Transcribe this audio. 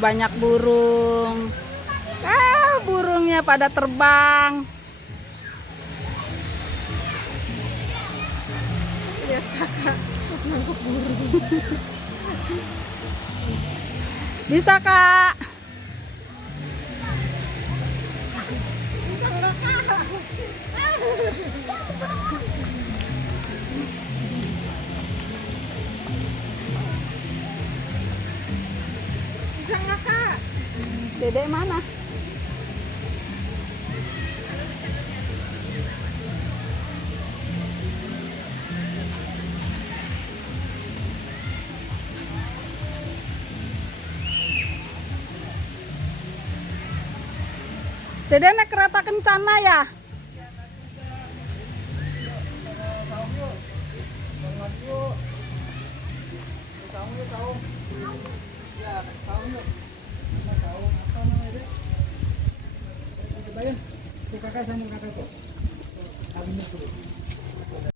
banyak burung. Burungnya pada terbang. Lihat kakak nangkep burung. Bisa kak. Bisa nggak kak? Dedek mana? Dedek naik kereta kencana ya? Kakak sama kakak kok.